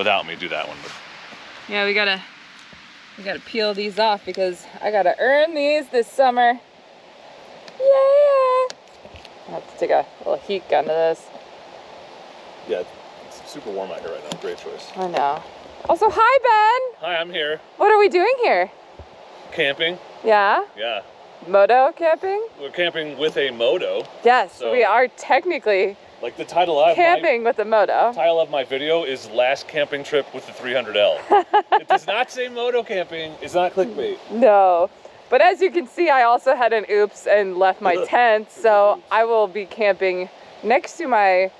without me do that one. But yeah, we gotta peel these off because I gotta earn these this summer. Yeah. I have to take a little heat gun to this. yeah, it's super warm out here right now. Great choice. I know. Also, hi Ben. Hi, I'm here. What are we doing here? Camping. Yeah. Yeah. Moto camping? We're camping with a moto. Yes, So, we are technically like the title of camping with a moto. Title of my video is Last Camping Trip with the 300L. It does not say moto camping. It's not clickbait. No. But as you can see, I also had an oops and left my tent, so I will be camping next to my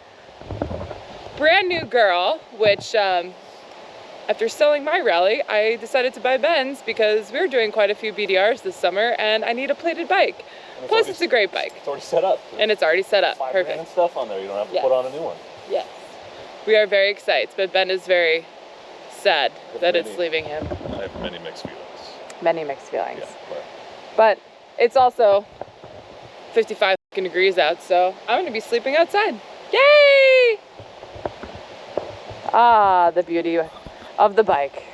brand new girl, which after selling my rally, I decided to buy Ben's because we were doing quite a few BDRs this summer and I need a plated bike. Plus it's a great bike. It's already set up. And it's already set up. $5 Perfect. and stuff on there. You don't have to put on a new one. Yes. We are very excited, but Ben is very sad that it's leaving him. I have many mixed feelings. Many mixed feelings. Yeah, but it's also 55 degrees out, so I'm gonna be sleeping outside. Yay! Ah, the beauty of the bike.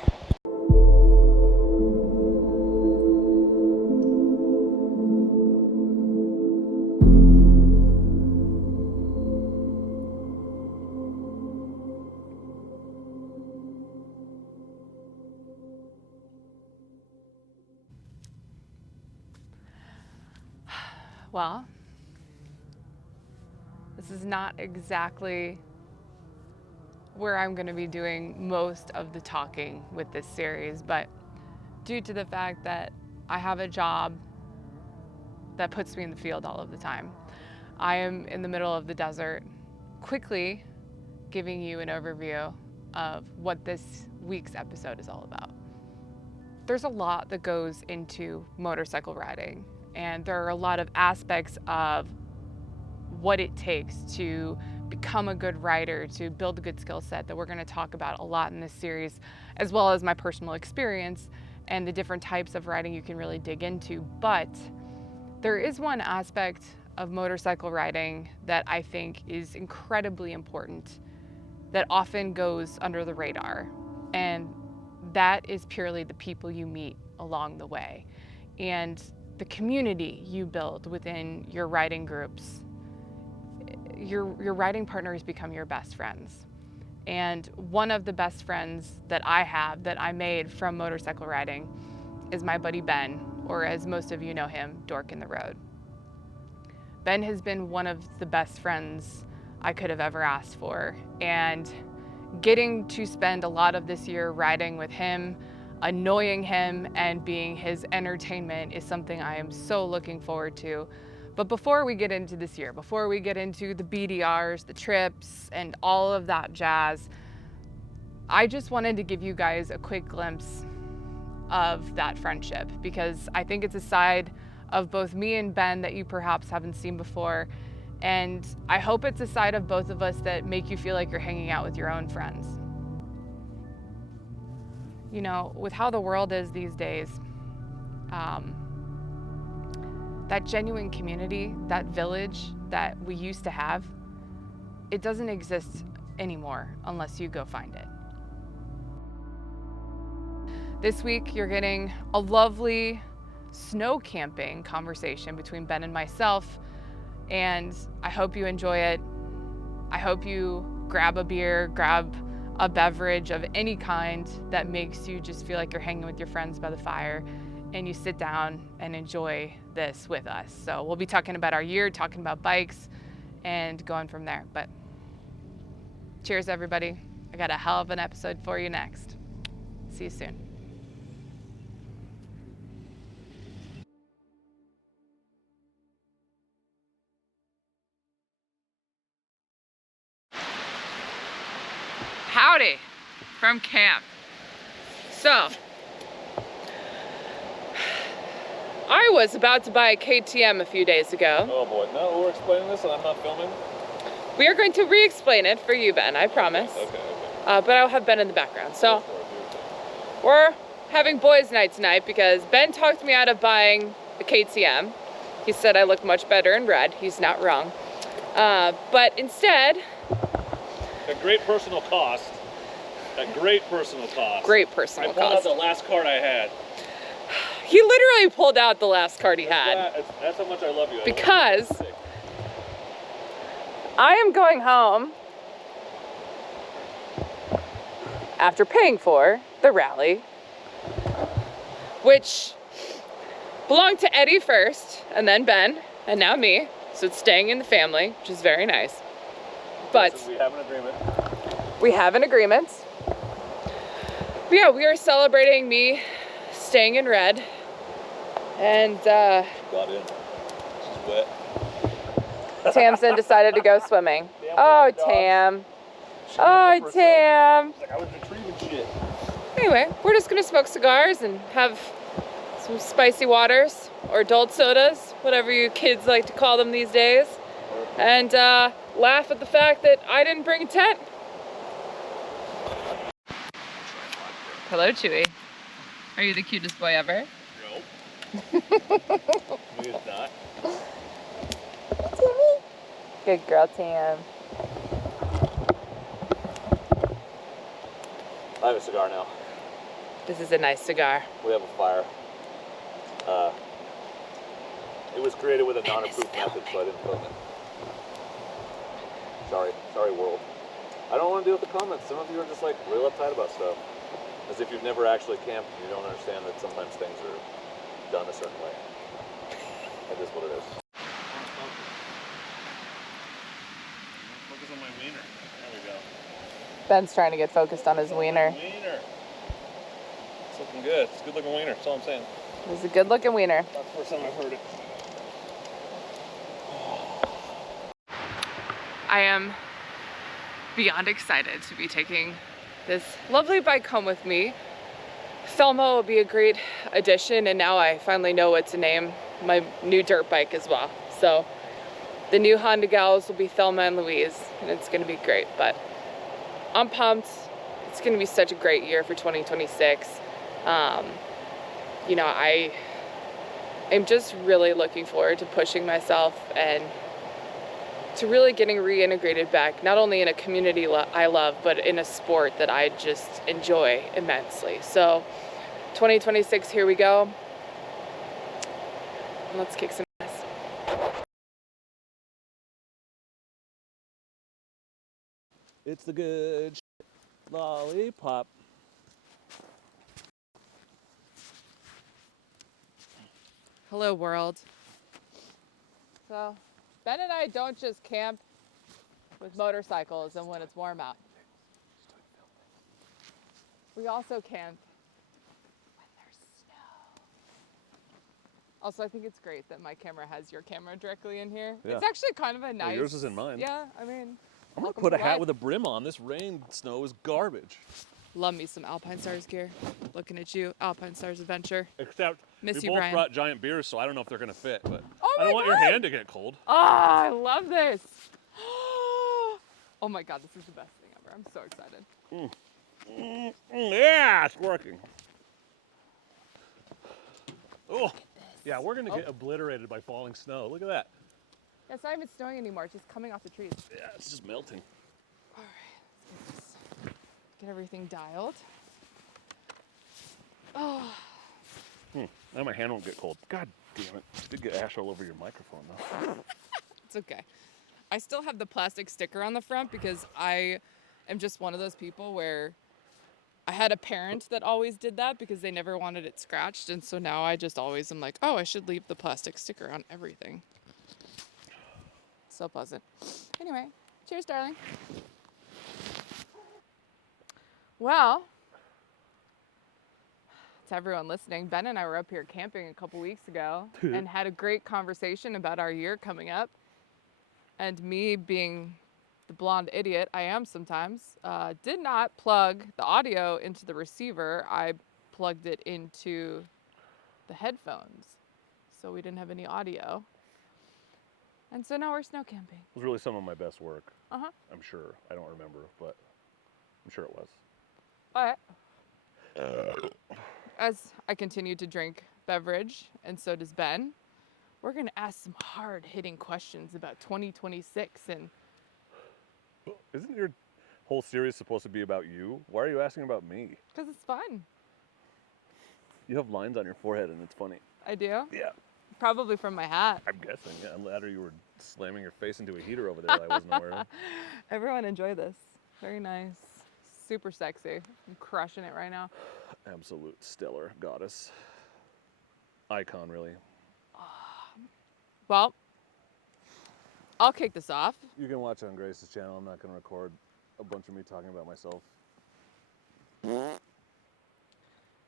Well, this is not exactly where I'm going to be doing most of the talking with this series, but due to the fact that I have a job that puts me in the field all of the time, I am in the middle of the desert, quickly giving you an overview of what this week's episode is all about. There's a lot that goes into motorcycle riding, and there are a lot of aspects of what it takes to become a good rider, to build a good skill set that we're going to talk about a lot in this series, as well as my personal experience and the different types of riding you can really dig into. But there is one aspect of motorcycle riding that I think is incredibly important that often goes under the radar, and that is purely the people you meet along the way and the community you build within your riding groups. Your riding partners become your best friends. And one of the best friends that I have, that I made from motorcycle riding, is my buddy Ben, or as most of you know him, Dork in the Road. Ben has been one of the best friends I could have ever asked for, and getting to spend a lot of this year riding with him, annoying him, and being his entertainment is something I am so looking forward to. But before we get into this year, before we get into the BDRs, the trips, and all of that jazz, I just wanted to give you guys a quick glimpse of that friendship, because I think it's a side of both me and Ben that you perhaps haven't seen before. And I hope it's a side of both of us that make you feel like you're hanging out with your own friends. You know, with how the world is these days, that genuine community, that village that we used to have, it doesn't exist anymore unless you go find it. This week, you're getting a lovely snow camping conversation between Ben and myself, and I hope you enjoy it. I hope you grab a beer, grab a beverage of any kind that makes you just feel like you're hanging with your friends by the fire, and you sit down and enjoy this with us. So we'll be talking about our year, talking about bikes, and going from there. But cheers, everybody. I got a hell of an episode for you next. See you soon. Howdy from camp. So, I was about to buy a KTM a few days ago. Oh boy, now we're explaining this and I'm not filming? We are going to re-explain it for you, Ben, I promise. Okay. But I'll have Ben in the background. So, we're having boys' night tonight because Ben talked me out of buying a KTM. He said I look much better in red. He's not wrong. But instead, At great personal cost. At great personal cost. Great personal I pulled out cost. the last card I had. He literally pulled out the last card he had. That's how much I love you. Because I am going home after paying for the rally, which belonged to Eddie first, and then Ben, and now me. So it's staying in the family, which is very nice. But so we have an agreement. We have an agreement. But yeah, we are celebrating me staying in red. And Got in. She's wet. Tamsin decided to go swimming. Damn Oh, dog. Tam. She Oh, can't help herself. Tam. Like I was retrieving shit. Anyway, we're just gonna smoke cigars and have some spicy waters or adult sodas, whatever you kids like to call them these days, and laugh at the fact that I didn't bring a tent. Hello, Chewy. Are you the cutest boy ever? Nope. Maybe it's not. Timmy. Good girl, Tam. I have a cigar now. This is a nice cigar. We have a fire. It was created with a non-approved method, so I didn't film it. Sorry world. I don't want to deal with the comments. Some of you are just like real uptight about stuff. As if you've never actually camped and you don't understand that sometimes things are done a certain way. That is what it is. Focus on my wiener. There we go. Ben's trying to get focused on his wiener. Wiener. It's looking good. It's a good looking wiener. That's all I'm saying. It's a good looking wiener. That's the first time I've heard it. I am beyond excited to be taking this lovely bike home with me. Thelma will be a great addition, and now I finally know what to name my new dirt bike as well. So the new Honda gals will be Thelma and Louise, and it's gonna be great. But I'm pumped. It's gonna be such a great year for 2026. You know, I am just really looking forward to pushing myself and to really getting reintegrated back, not only in a community I love, but in a sport that I just enjoy immensely. So 2026, here we go. Let's kick some ass. It's the good lollipop. Hello, world. So Ben and I don't just camp with motorcycles and when it's warm out. We also camp when there's snow. Also, I think it's great that my camera has your camera directly in here. Yeah. It's actually kind of a nice... Well, yours is in mine. Yeah, I mean... I'm gonna put a hat with a brim on. This rain snow is garbage. Love me some Alpine Stars gear. Looking at you, Alpine Stars Adventure. Except Miss we you, both Brian. brought giant beers, so I don't know if they're gonna fit. But Oh I don't my want your God. hand to get cold. Oh, I love this. Oh my God, this is the best thing ever. I'm so excited. Yeah, it's working. Oh, yeah, we're gonna get obliterated by falling snow. Look at that. Yeah, it's not even snowing anymore. It's just coming off the trees. Yeah, it's just melting. All right, let's get everything dialed. Oh. Now my hand won't get cold. God damn it. You did get ash all over your microphone though. It's okay. I still have the plastic sticker on the front because I am just one of those people where I had a parent that always did that because they never wanted it scratched. And so now I just always am like, oh, I should leave the plastic sticker on everything. So pleasant. Anyway, cheers, darling. Well, to everyone listening, Ben and I were up here camping a couple weeks ago and had a great conversation about our year coming up. And me being the blonde idiot I am sometimes, did not plug the audio into the receiver. I plugged it into the headphones. So we didn't have any audio. And so now we're snow camping. It was really some of my best work. Uh-huh. I'm sure. I don't remember, but I'm sure it was. All right. As I continue to drink beverage, and so does Ben, we're going to ask some hard-hitting questions about 2026 and... Isn't your whole series is supposed to be about you. Why are you asking about me? Because it's fun. You have lines on your forehead and it's funny. I do? Yeah. Probably from my hat. I'm guessing, yeah. Later you were slamming your face into a heater over there that I wasn't aware of. Everyone enjoy this. Very nice. Super sexy. I'm crushing it right now. Absolute stellar goddess. Icon, really. Well, I'll kick this off. You can watch on Grace's channel. I'm not going to record a bunch of me talking about myself.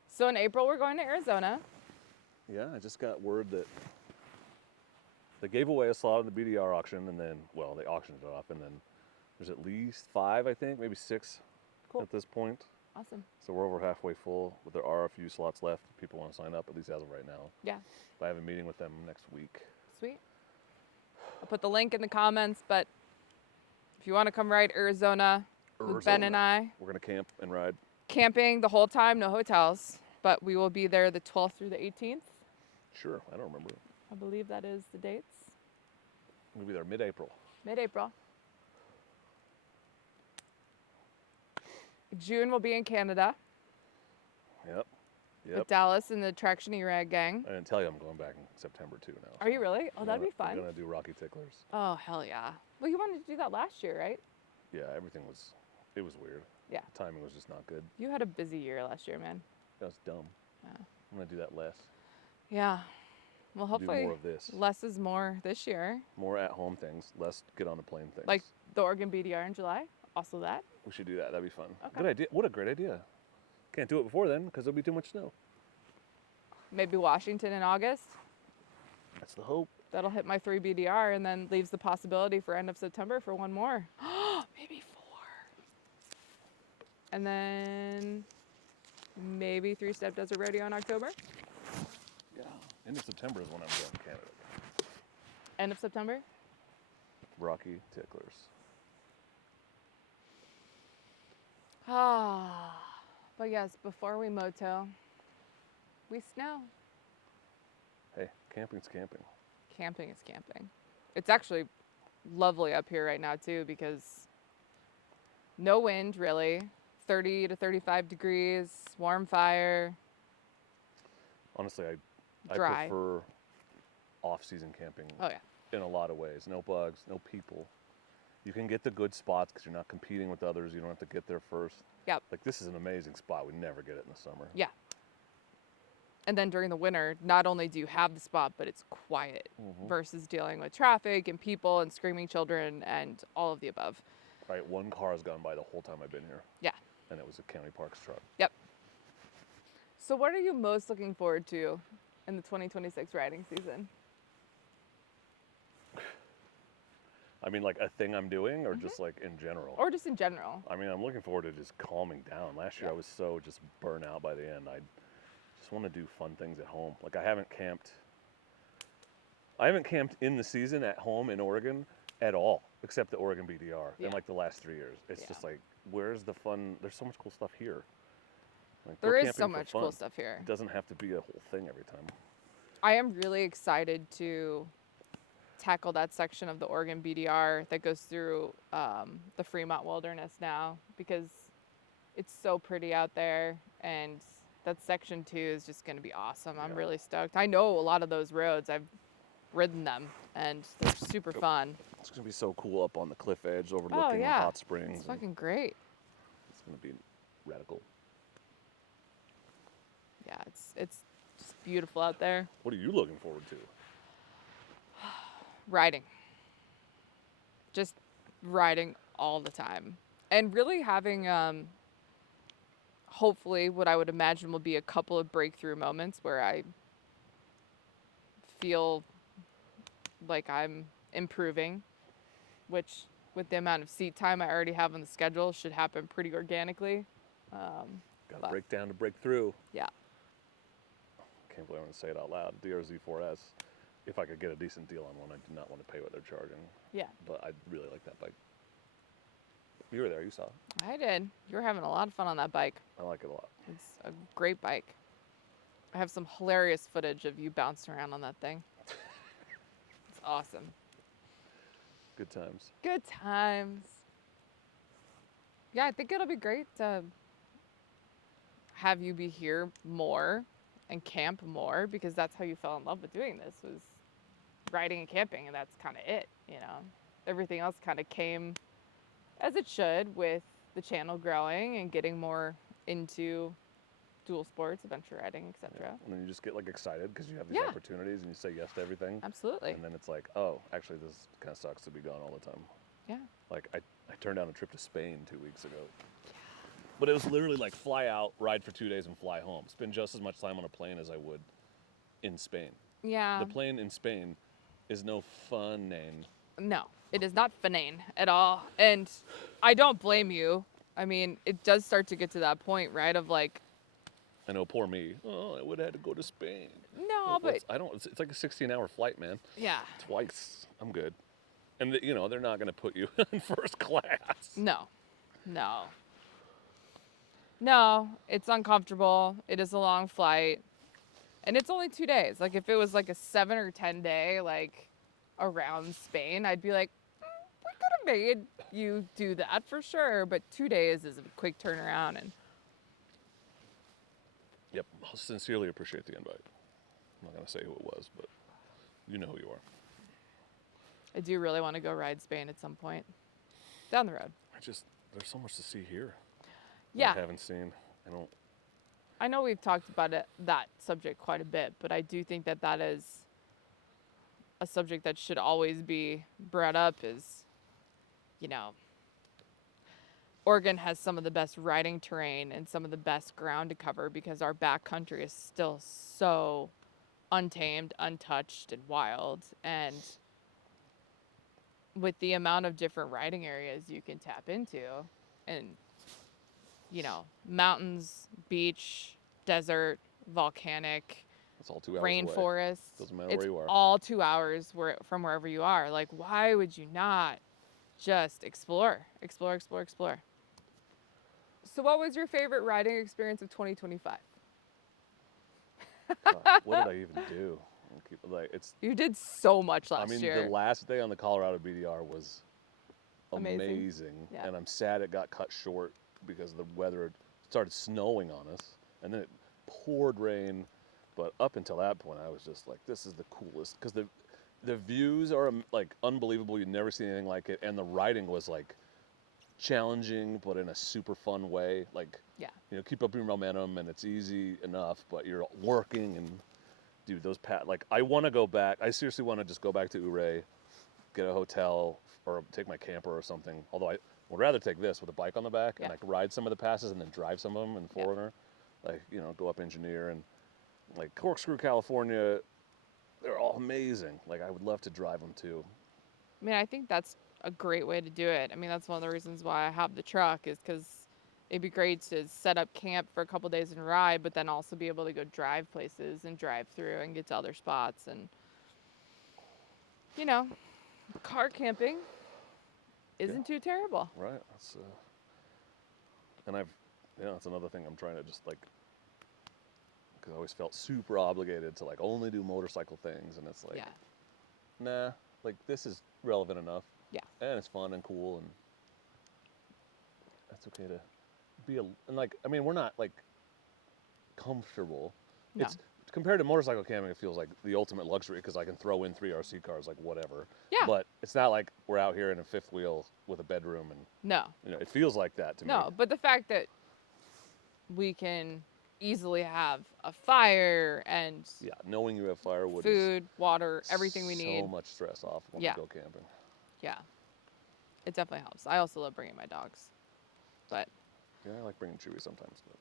So in April, we're going to Arizona. Yeah, I just got word that they gave away a slot in the BDR auction, and then, well, they auctioned it off, and then there's at least 5, I think, maybe 6 Cool. at this point. Awesome. So we're over halfway full, but there are a few slots left. People want to sign up, at least as of right now. Yeah. I have a meeting with them next week. Sweet. I'll put the link in the comments, but if you want to come ride Arizona with Ben and I, we're going to camp and ride. Camping the whole time, no hotels, but we will be there the 12th through the 18th. Sure, I don't remember. I believe that is the dates. We'll be there mid-April. Mid-April. June will be in Canada Yep. with Dallas and the Traction E-Rag gang. I didn't tell you I'm going back in September too now. Are you really? Oh, that'd be fun. We're going to do Rocky Ticklers. Oh, hell yeah. Well, you wanted to do that last year, right? Yeah, it was weird. Yeah. Timing was just not good. You had a busy year last year, man. That was dumb. Yeah. I'm going to do that less. Yeah. Well, hopefully do more of this. less is more this year. More at-home things, less get on the plane things. Like the Oregon BDR in July. Also that. We should do that. That'd be fun. Okay. Good idea. What a great idea. Can't do it before then because there'll be too much snow. Maybe Washington in August. That's the hope. That'll hit my 3 BDR and then leaves the possibility for end of September for one more. Maybe 4. And then maybe 3-Step Desert Rodeo in October. Yeah. End of September is when I'm going to Canada. End of September? Rocky Ticklers. But yes, before we moto, we snow. Hey, camping's camping. Camping is camping. It's actually lovely up here right now too because no wind really, 30 to 35 degrees, warm fire. Honestly, I Dry. prefer off-season camping. Oh yeah. In a lot of ways. No bugs, no people. You can get the good spots because you're not competing with others. You don't have to get there first. Yep. Like this is an amazing spot. We never get it in the summer. Yeah. And then during the winter, not only do you have the spot, but it's quiet versus dealing with traffic and people and screaming children and all of the above. Right, one car has gone by the whole time I've been here. Yeah. And it was a county parks truck. Yep. So what are you most looking forward to in the 2026 riding season? I mean, like a thing I'm doing or just like in general? Or just in general? I mean, I'm looking forward to just calming down. Last year I was so just burnt out by the end. I just want to do fun things at home. Like I haven't camped in the season at home in Oregon at all, except the Oregon BDR in like the last 3 years. It's just like, where's the fun? There's so much cool stuff here. Like, there we're is camping so for much fun. cool stuff here. It doesn't have to be a whole thing every time. I am really excited to tackle that section of the Oregon BDR that goes through the Fremont Wilderness now because it's so pretty out there and that section 2 is just going to be awesome. I'm really stoked. I know a lot of those roads. I've ridden them and they're super fun. It's going to be so cool up on the cliff edge overlooking the hot springs. It's fucking great. It's going to be radical. Yeah, it's just beautiful out there. What are you looking forward to? Riding. Just riding all the time. And really having, hopefully, what I would imagine will be a couple of breakthrough moments where I feel like I'm improving, which with the amount of seat time I already have on the schedule should happen pretty organically. Got to break down to break through. Yeah. Can't believe I'm going to say it out loud. DRZ4S. If I could get a decent deal on one, I do not want to pay what they're charging. Yeah. But I really like that bike. You were there, you saw it. I did. You were having a lot of fun on that bike. I like it a lot. It's a great bike. I have some hilarious footage of you bouncing around on that thing. It's awesome. Good times. Good times. Yeah, I think it'll be great to have you be here more and camp more, because that's how you fell in love with doing this, was riding and camping, and that's kind of it, you know. Everything else kind of came as it should with the channel growing and getting more into dual sports, adventure riding, etc. And then you just get like excited because you have these Yeah. opportunities and you say yes to everything. Absolutely. And then it's like, oh, actually, this kind of sucks to be gone all the time. Yeah. Like I turned down a trip to Spain 2 weeks ago. But it was literally like fly out, ride for 2 days, and fly home. Spend just as much time on a plane as I would in Spain. Yeah. The plane in Spain is no fun. No, it is not finane at all. And I don't blame you. I mean, it does start to get to that point, right? Of like, I know, poor me. Oh, I would have had to go to Spain. no, but I don't. It's like a 16-hour flight, man. yeah, Twice. I'm good. And you know they're not going to put you in first class. no, no, no. It's uncomfortable. It is a long flight, and it's only 2 days. Like if it was like a 7 or 10 day, like around Spain, I'd be like, we could have made you do that for sure. But 2 days is a quick turnaround, and Yep. I'll sincerely appreciate the invite. I'm not going to say who it was, but you know who you are. I do really want to go ride Spain at some point down the road. There's so much to see here. Yeah. I haven't seen. I know we've talked about that subject quite a bit, but I do think that that is a subject that should always be brought up is, you know, Oregon has some of the best riding terrain and some of the best ground to cover because our backcountry is still so untamed, untouched, and wild. And with the amount of different riding areas you can tap into, and, you know, mountains, beach, desert, volcanic, It's all 2 hours away. rainforest. Doesn't matter It's where you are. all 2 hours from wherever you are. Like, why would you not just explore? So what was your favorite riding experience of 2025? God, what did I even do? You did so much last year. The last day on the Colorado BDR was amazing. Yeah. And I'm sad it got cut short because the weather started snowing on us, and then it poured rain. But up until that point, I was just like, this is the coolest, because the views are like unbelievable. You've never seen anything like it, and the riding was like challenging, but in a super fun way. Like, Yeah. you know, keep up your momentum, and it's easy enough, but you're working. And dude, like, I want to go back. I seriously want to just go back to Ouray, get a hotel, or take my camper or something. Although I would rather take this with a bike on the back, and like ride some of the passes and then drive some of them in Forerunner. Like, you know, go up Engineer and like Corkscrew, California. They're all amazing. Like, I would love to drive them too. I mean, I think that's a great way to do it. I mean, that's one of the reasons why I have the truck, is because it'd be great to set up camp for a couple days and ride, but then also be able to go drive places and drive through and get to other spots. And, you know, car camping isn't too terrible. Right. That's and that's another thing I'm trying to just like, because I always felt super obligated to like only do motorcycle things, and it's like, nah, like this is relevant enough. Yeah. And it's fun and cool, and that's okay to be and like, I mean, we're not like comfortable. No. It's compared to motorcycle camping, it feels like the ultimate luxury because I can throw in 3 RC cars, like whatever. Yeah. But it's not like we're out here in a fifth wheel with a bedroom, and No. you know, it feels like that to me. No, but the fact that we can easily have a fire and Yeah, knowing you have firewood, food, water, everything we need. So much stress off when we go camping. Yeah, it definitely helps. I also love bringing my dogs, but yeah, I like bringing Chewy sometimes, but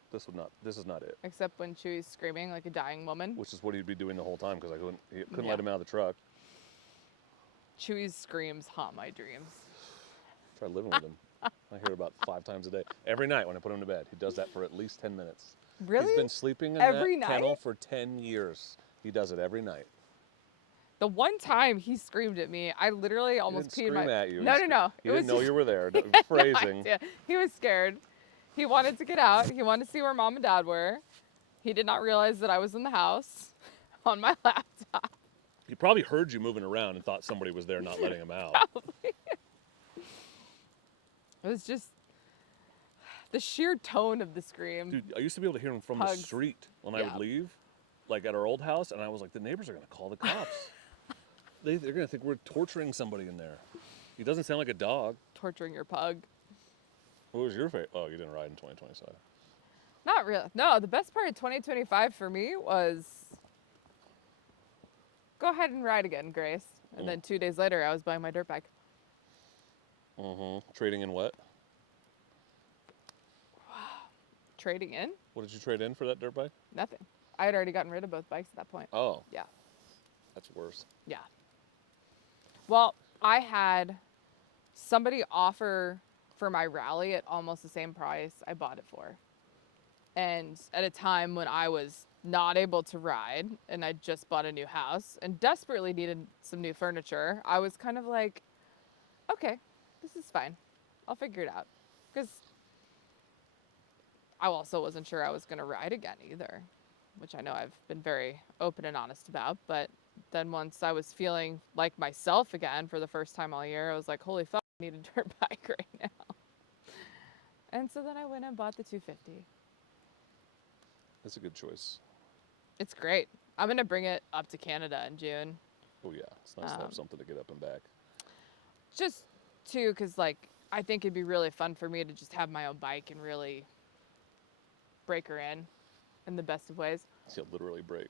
this is not it. Except when Chewy's screaming like a dying woman. Which is what he'd be doing the whole time because I couldn't let him out of the truck. Chewy's screams haunt my dreams. Try living with him. I hear about 5 times a day. Every night when I put him to bed, he does that for at least 10 minutes. Really? He's been sleeping in every that night? kennel for 10 years. He does it every night. The one time he screamed at me, I literally almost peed my... at you. No. He didn't know you were there. Phrasing. No, he was scared. He wanted to get out. He wanted to see where Mom and Dad were. He did not realize that I was in the house on my laptop. He probably heard you moving around and thought somebody was there not letting him out. Probably. It was just The sheer tone of the scream. Dude, I used to be able to hear them from Pugs. the street when I Yeah. would leave, like at our old house, and I was like, the neighbors are gonna call the cops. They're gonna think we're torturing somebody in there. He doesn't sound like a dog. Torturing your pug. What was your favorite? Oh, you didn't ride in 2020, so. Not really. No, the best part of 2025 for me was go ahead and ride again, Grace. And then 2 days later, I was buying my dirt bike. Trading in what? Trading in? What did you trade in for that dirt bike? Nothing. I had already gotten rid of both bikes at that point. Oh, Yeah. that's worse. Yeah. Well, I had somebody offer for my rally at almost the same price I bought it for. And at a time when I was not able to ride and I just bought a new house and desperately needed some new furniture, I was kind of like, okay, this is fine. I'll figure it out. Because I also wasn't sure I was going to ride again either, which I know I've been very open and honest about. But then once I was feeling like myself again for the first time all year, I was like, holy fuck, I need a dirt bike right now. And so then I went and bought the 250. That's a good choice. It's great. I'm going to bring it up to Canada in June. Oh yeah, it's nice to have something to get up and back. Just too, because like, I think it'd be really fun for me to just have my own bike and really break her in the best of ways. She'll literally break.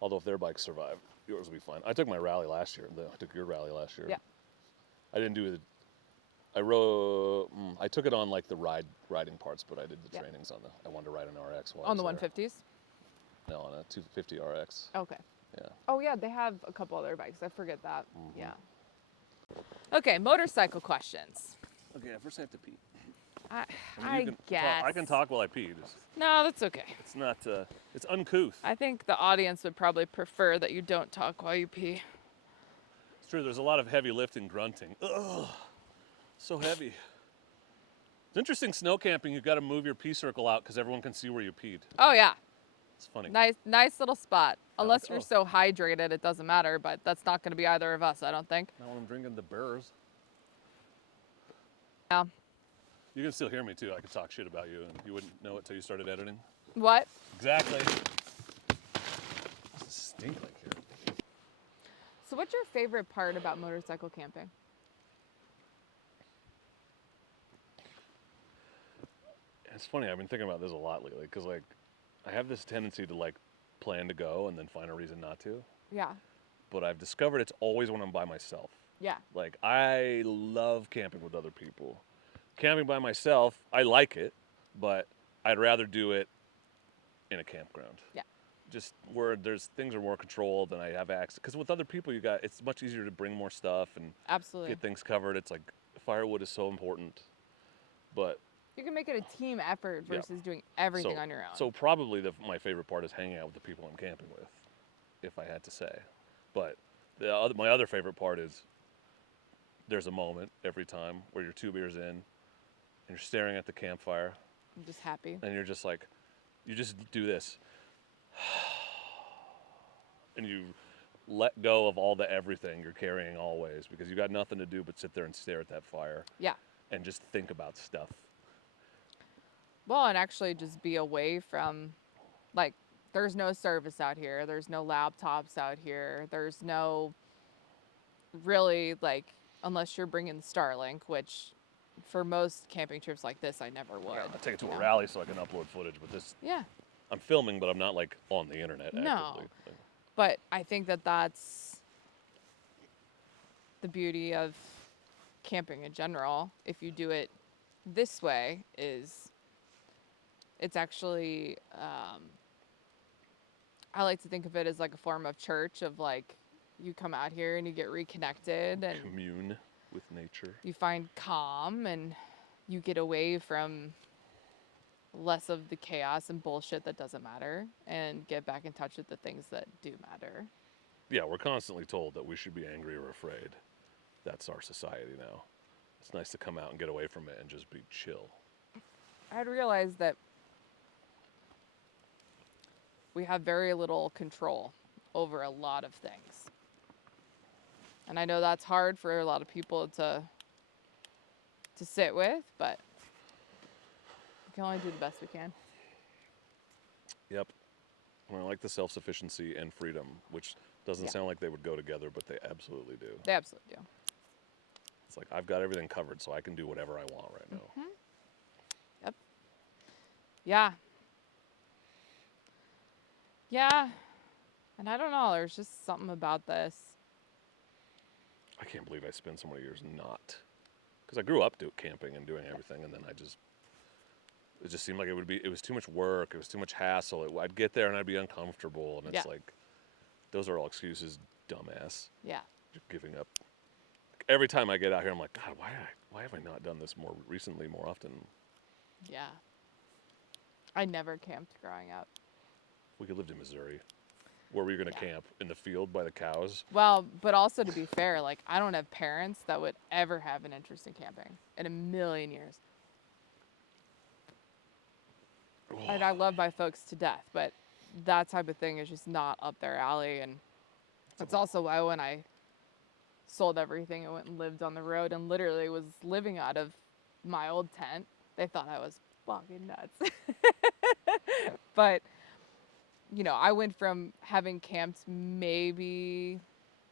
Although if their bikes survive, yours will be fine. I took my rally last year. I took your rally last year. Yeah. I didn't do it. I took it on like the riding parts, but I did the trainings on I wanted to ride an RX. On the 150s? No, on a 250 RX. Okay. Yeah. Oh yeah, they have a couple other bikes. I forget that. Yeah. Okay, motorcycle questions. Okay, first I have to pee. I guess. I can talk while I pee. No, that's okay. It's not, it's uncouth. I think the audience would probably prefer that you don't talk while you pee. It's true, there's a lot of heavy lifting, grunting. Ugh, so heavy. It's interesting snow camping, you've got to move your pee circle out because everyone can see where you peed. Oh yeah. It's funny. Nice little spot. Unless like, you're so hydrated, it doesn't matter, but that's not going to be either of us, I don't think. Not when I'm drinking the beers. Yeah. You can still hear me too. I could talk shit about you and you wouldn't know it till you started editing. What? Exactly. It stink like here. So what's your favorite part about motorcycle camping? It's funny, I've been thinking about this a lot lately because like I have this tendency to like plan to go and then find a reason not to. Yeah. But I've discovered it's always when I'm by myself. Yeah. Like I love camping with other people. Camping by myself, I like it, but I'd rather do it in a campground. Yeah. Just where things are more controlled and I have access. Because with other people, it's much easier to bring more stuff and Absolutely. get things covered. It's like firewood is so important, but you can make it a team effort versus doing everything on your own. So probably my favorite part is hanging out with the people I'm camping with, if I had to say. But my other favorite part is there's a moment every time where you're 2 beers in and you're staring at the campfire. I'm just happy. And you're just like, you just do this. And you let go of all the everything you're carrying always because you got nothing to do but sit there and stare at that fire. Yeah. And just think about stuff. Well, and actually just be away from, like, there's no service out here. There's no laptops out here. There's no, really, like, unless you're bringing Starlink, which for most camping trips like this, I never would. Yeah, I take it to a rally so I can upload footage, but this, yeah, I'm filming, but I'm not like on the internet actively. No, but I think that's the beauty of camping in general. If you do it this way, is it's actually, I like to think of it as like a form of church of like, you come out here and you get reconnected and commune with nature. You find calm and you get away from less of the chaos and bullshit that doesn't matter and get back in touch with the things that do matter. Yeah, we're constantly told that we should be angry or afraid. That's our society now. It's nice to come out and get away from it and just be chill. I'd realized that we have very little control over a lot of things. And I know that's hard for a lot of people to sit with, but can only do the best we can. Yep. Well, I like the self-sufficiency and freedom, which doesn't Yeah. sound like they would go together, but they absolutely do. They absolutely do. It's like, I've got everything covered, so I can do whatever I want right now. Yep. Yeah. Yeah. And I don't know, there's just something about this. I can't believe I spent so many years not. Because I grew up camping and doing everything, and then it just seemed like it was too much work, it was too much hassle. I'd get there and I'd be uncomfortable, and it's like, those are all excuses, dumbass. Yeah. You're giving up. Every time I get out here, I'm like, God, why have I not done this more recently, more often? Yeah. I never camped growing up. We lived in Missouri. Where were you going to camp? In the field by the cows? Well, but also to be fair, like, I don't have parents that would ever have an interest in camping in a million years. And I love my folks to death, but that type of thing is just not up their alley. And that's also why when I sold everything and went and lived on the road and literally was living out of my old tent, they thought I was fucking nuts. But, you know, I went from having camped maybe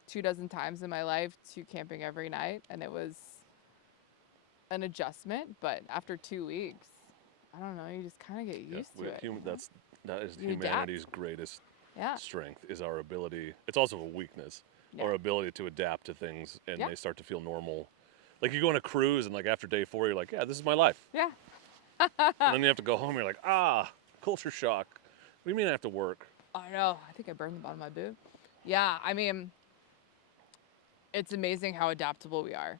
24 times in my life to camping every night, and it was an adjustment. But after 2 weeks, I don't know, you just kind of get used to it. That is You adapt. humanity's greatest strength, is our ability. It's also a weakness, our ability to adapt to things, and they start to feel normal. Like, you go on a cruise, and like after day 4, you're like, yeah, this is my life. Yeah. And then you have to go home, you're like, culture shock. What do you mean I have to work? I know. I think I burned the bottom of my boot. Yeah, I mean, it's amazing how adaptable we are.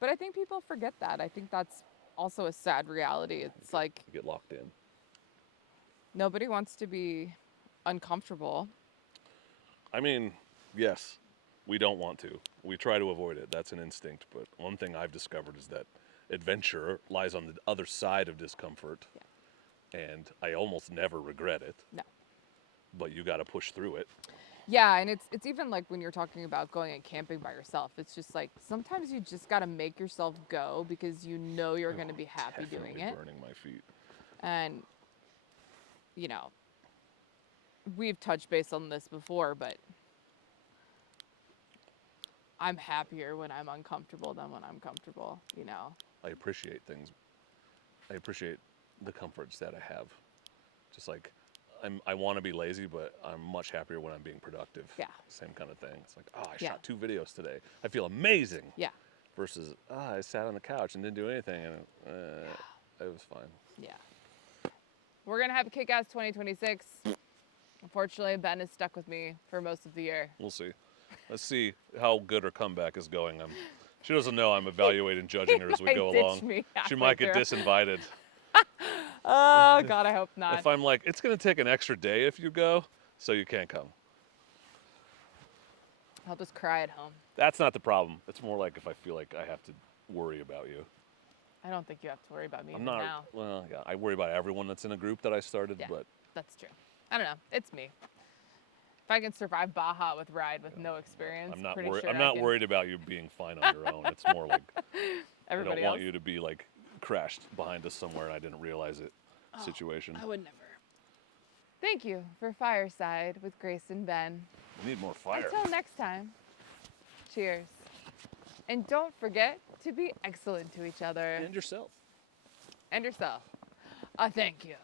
But I think people forget that. I think that's also a sad reality. It's like You get locked in. nobody wants to be uncomfortable. I mean, yes, we don't want to. We try to avoid it. That's an instinct. But one thing I've discovered is that adventure lies on the other side of discomfort. Yeah. And I almost never regret it. No. But you got to push through it. Yeah, and it's even like when you're talking about going and camping by yourself. It's just like sometimes you just got to make yourself go because you know you're going to be happy doing it. Burning my feet. And, you know, we've touched base on this before, but I'm happier when I'm uncomfortable than when I'm comfortable, you know. I appreciate things. I appreciate the comforts that I have. Just like, I want to be lazy, but I'm much happier when I'm being productive. Yeah. Same kind of thing. It's like, I shot 2 videos today. I feel amazing. Yeah. Versus, I sat on the couch and didn't do anything, and it was fine. Yeah. We're going to have a kick-ass 2026. Unfortunately, Ben is stuck with me for most of the year. We'll see. Let's see how good her comeback is going. She doesn't know I'm evaluating, judging her as we go along. She might get disinvited. Oh, God, I hope not. If I'm like, it's going to take an extra day if you go, so you can't come. I'll just cry at home. That's not the problem. It's more like if I feel like I have to worry about you. I don't think you have to worry about me I'm even not, now. well, yeah, I worry about everyone that's in a group that I started, Yeah, but that's true. I don't know. It's me. If I can survive Baja with Ride with no experience, I'm not pretty worried. sure I'm I not can. worried about you being fine on your own. It's more like Everybody I don't want else. you to be like crashed behind us somewhere and I didn't realize it situation. I would never. Thank you for Fireside with Grace and Ben. We need more fire. Until next time, cheers. And don't forget to be excellent to each other. And yourself. And yourself. Thank you.